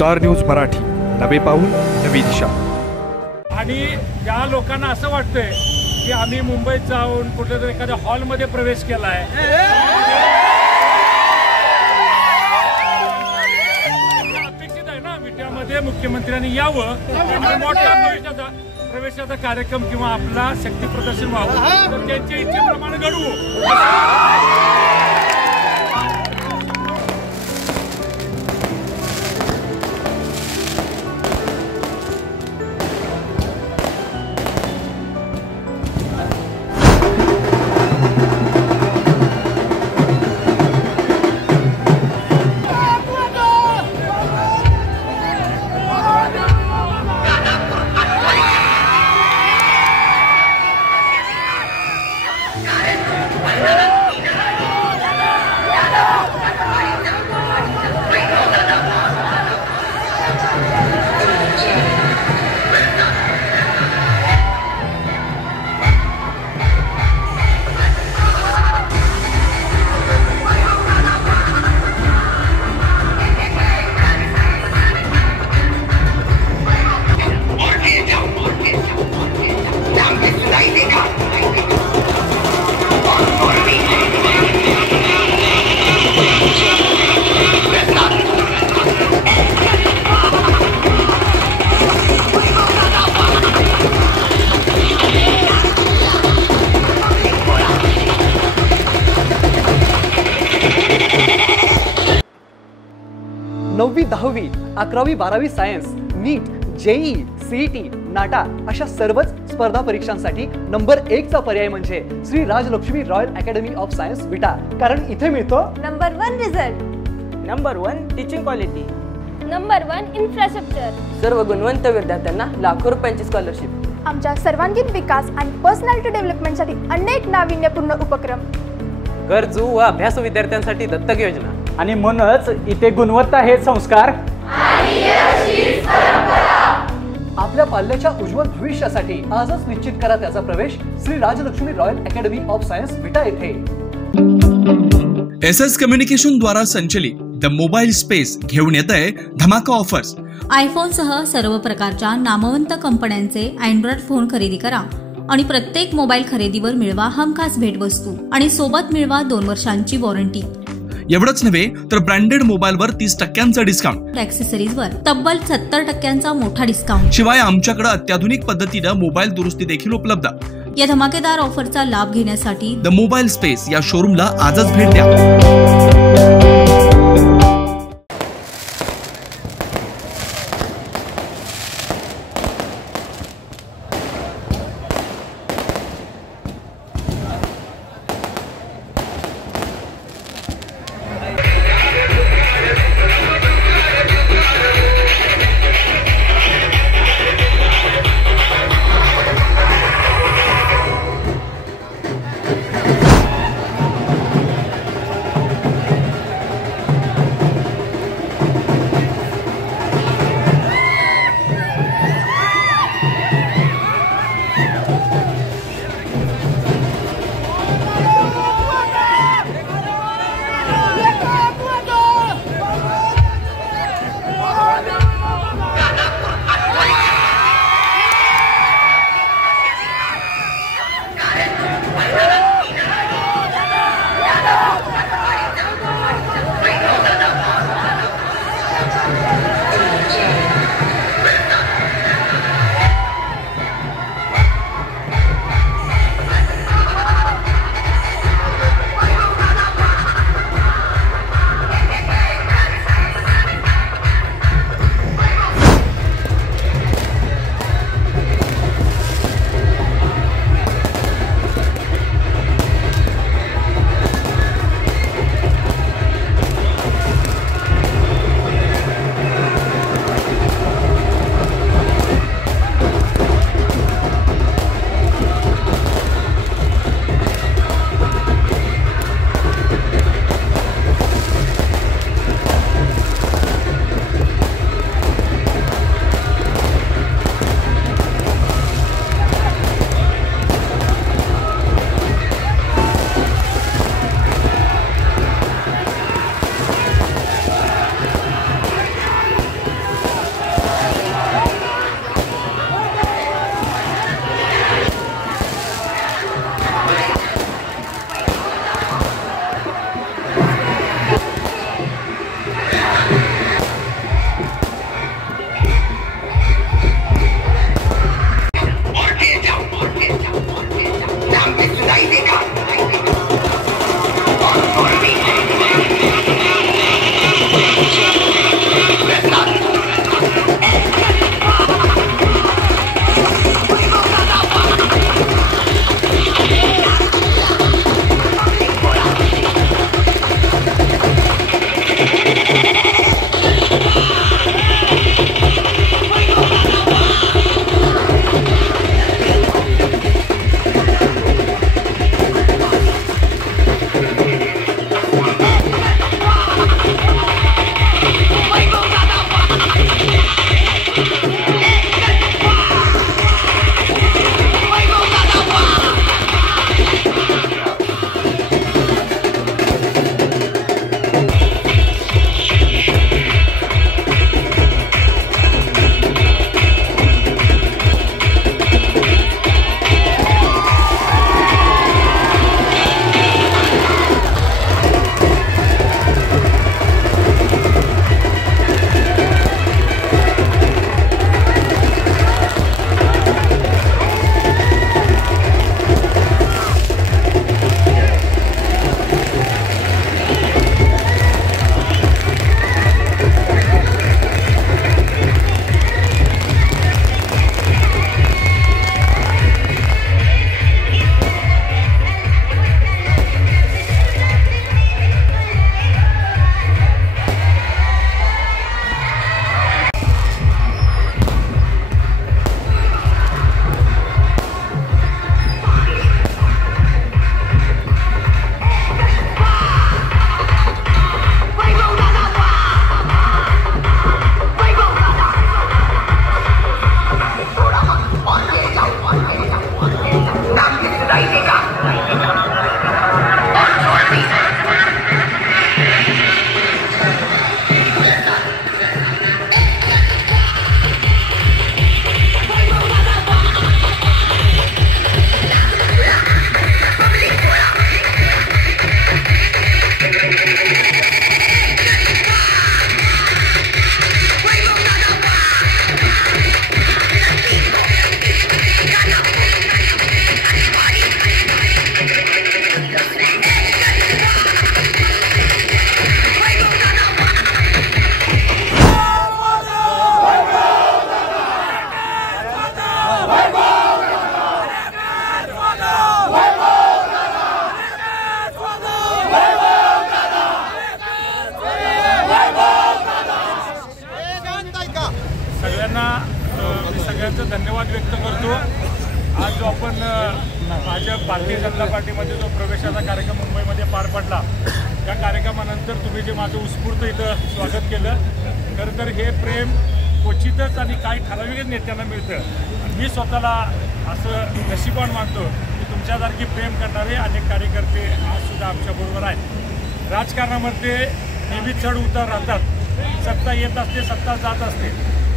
Star news Marathi, नवे पाऊल नवी दिशा. आणि ज्या लोकांना असं वाटतंय की आम्ही मुंबईत जाऊन कुठेतरी एखाद्या हॉलमध्ये प्रवेश केलाय, अपेक्षित आहे ना विट्यामध्ये मुख्यमंत्र्यांनी यावं, मोठ्या प्रवेशाचा कार्यक्रम किंवा आपला शक्ती प्रदर्शन व्हावं, तर त्यांच्या इच्छेप्रमाणे घडवू. नववी 10वी 11वी 12वी science, NEET, JEE, CET, NATA अशा सर्वच स्पर्धा परीक्षांसाठी नंबर 1 चा पर्याय म्हणजे Shri Rajlakshmi royal academy of science Vita. कारण इथे मिळतो number 1 result, number 1 teaching quality, number 1 infrastructure, सर्व गुणवंत विद्यार्थ्यांना लाखो रुपयांची स्कॉलरशिप, आमच्या सर्वांगीण विकास आणि पर्सनॅलिटी डेव्हलपमेंटसाठी अनेक नाविन्यपूर्ण उपक्रम, गरजू व अभ्यास विद्यार्थ्यांसाठी दत्तक योजना. आणि म्हणूनच इथे गुणवत्ता हे संस्कार आपल्या पाल्याच्या उज्ज्वल भविष्यासाठी आजच निश्चित करा त्याचा प्रवेश Shri Rajlakshmi royal academy of science Vita येथे. SS कम्युनिकेशन द्वारा संचलित द मोबाईल स्पेस घेऊन येत आहे धमाका ऑफर्स. आयफोन सह सर्व प्रकारच्या नामवंत कंपन्यांचे अँड्रॉइड फोन खरेदी करा आणि प्रत्येक मोबाईल खरेदीवर मिळवा हमखास भेटवस्तू आणि सोबत मिळवा 2 वर्षांची वॉरंटी. एवढंच नव्हे तर ब्रँडेड मोबाईलवर 30% डिस्काउंट, ॲक्सेसरीजवर तब्बल 70% मोठा डिस्काउंट. शिवाय आमच्याकडे अत्याधुनिक पद्धतीने मोबाईल दुरुस्ती देखील उपलब्ध. या धमाकेदार ऑफरचा लाभ घेण्यासाठी द मोबाईल स्पेस या शोरूमला आजच भेट द्या. सगळ्यांचं धन्यवाद व्यक्त करतो। आज जो आपण भाजप भारतीय जनता पार्टीमध्ये जो प्रवेशाचा कार्यक्रम मुंबईमध्ये पार पडला, त्या कार्यक्रमानंतर तुम्ही जे माझं उत्स्फूर्त इथं स्वागत केलं, खरं तर हे प्रेम क्वचितच आणि काही ठराविक नेत्यांना मिळतं। मी स्वतःला असं नशीबवान मानतो की तुमच्यासारखी प्रेम करणारे अनेक कार्यकर्ते आजसुद्धा आमच्याबरोबर आहेत। राजकारणामध्ये नेहमी चढ उतार राहतात, सत्ता येत असते, सत्ता जात असते,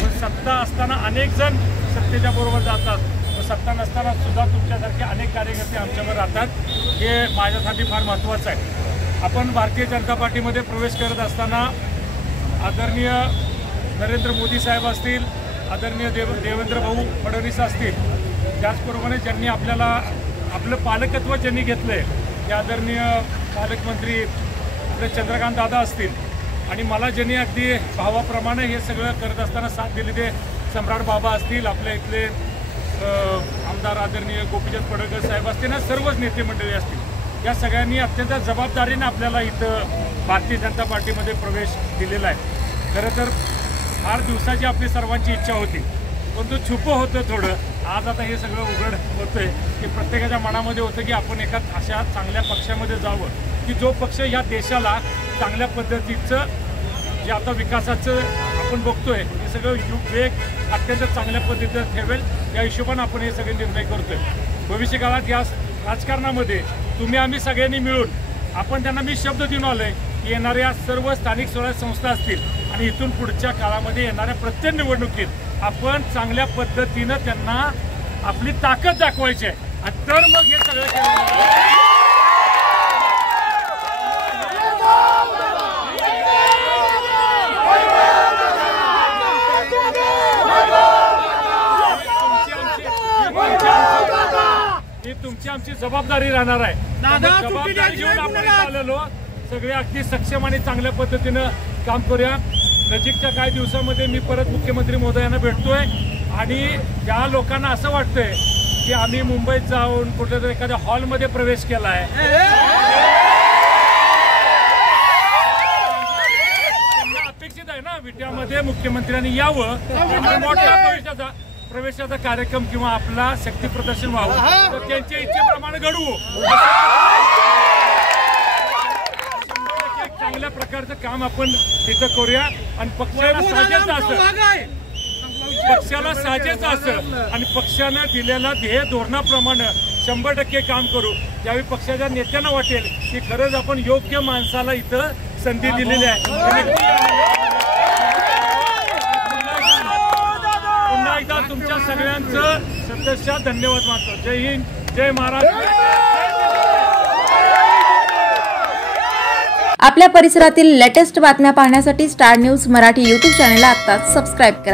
पण सत्ता असताना अनेक जण सत्तेच्या बरोबर जातात, सत्ता नसताना सुद्धा तुमच्यासारखे अनेक कार्यकर्ते आमच्यावर राहतात। हे माझ्यासाठी फार महत्त्वाचं आहे। आपण भारतीय जनता पार्टीमध्ये प्रवेश करत असताना आदरणीय नरेंद्र मोदी साहेब असतील, आदरणीय देवेंद्र भाऊ फडणवीस असतील, त्याचप्रमाणे ज्यांनी आपल्याला आपलं पालकत्व ज्यांनी घेतलं आहे ते आदरणीय पालकमंत्री आपले चंद्रकांत दादा असतील, आणि मला ज्यांनी अगदी भावाप्रमाणे हे सगळं करत असताना साथ दिली ते सम्राट बाबा असतील, आपल्या इथले आमदार आदरणीय गोपीचंद पडळकर साहेब असतील, ना सर्वच नेते मंडळी असतील, या सगळ्यांनी अत्यंत जबाबदारीने आपल्याला इथं भारतीय जनता पार्टीमध्ये प्रवेश दिलेला आहे। खरं तर फार दिवसाची आपली सर्वांची इच्छा होती, पण तो छुपं होतं थोडं। आज आता हे सगळं उघड होतंय की प्रत्येकाच्या मनामध्ये होतं की आपण एका अशा चांगल्या पक्षामध्ये जावं की जो पक्ष या देशाला चांगल्या पद्धतीचं जे आता विकासाचं आपण बघतोय हे सगळं वेग अत्यंत चांगल्या पद्धतीनं ठेवेल, या हिशोबाने आपण हे सगळे निर्णय करतोय। भविष्य काळात या राजकारणामध्ये तुम्ही आम्ही सगळ्यांनी मिळून आपण त्यांना मी शब्द देऊन आलोय की येणाऱ्या सर्व स्थानिक स्वराज्य संस्था असतील आणि इथून पुढच्या काळामध्ये येणाऱ्या प्रत्येक निवडणुकीत आपण चांगल्या पद्धतीनं त्यांना आपली ताकद दाखवायची आहे, आणि तर मग हे सगळं केलं। ही तुमची आमची जबाबदारी राहणार आहे। जबाबदारी घेऊन आपण आलेलो सगळे अगदी सक्षम आणि चांगल्या पद्धतीनं काम करूया. नजीकच्या काही दिवसामध्ये मी परत मुख्यमंत्री महोदयांना भेटतोय आणि ज्या लोकांना असं वाटतंय की आम्ही मुंबईत जाऊन कुठल्यातरी एखाद्या हॉलमध्ये प्रवेश केलाय, अपेक्षित आहे ना विट्यामध्ये मुख्यमंत्र्यांनी यावं आणि मोठ्या प्रवेशाचा कार्यक्रम किंवा आपला शक्ती प्रदर्शन व्हावं, तर त्यांच्या इच्छेप्रमाणे घडवू. चांगल्या प्रकारचं काम आपण तिथं करूया आणि पक्षाला साजेचं असं आणि पक्षानं दिलेल्या ध्येय धोरणाप्रमाणे 100% काम करू. त्यावेळी पक्षाच्या नेत्यांना वाटेल की खरंच आपण योग्य माणसाला इथं संधी दिलेली आहे. पुन्हा एकदा तुमच्या सगळ्यांचं सदस्या धन्यवाद मानतो. जय हिंद, जय महाराष्ट्र. आपल्या परिसरातील लेटेस्ट बातम्या पाहण्यासाठी स्टार न्यूज मराठी यूट्यूब चॅनलला आत्ताच सबस्क्राईब करा.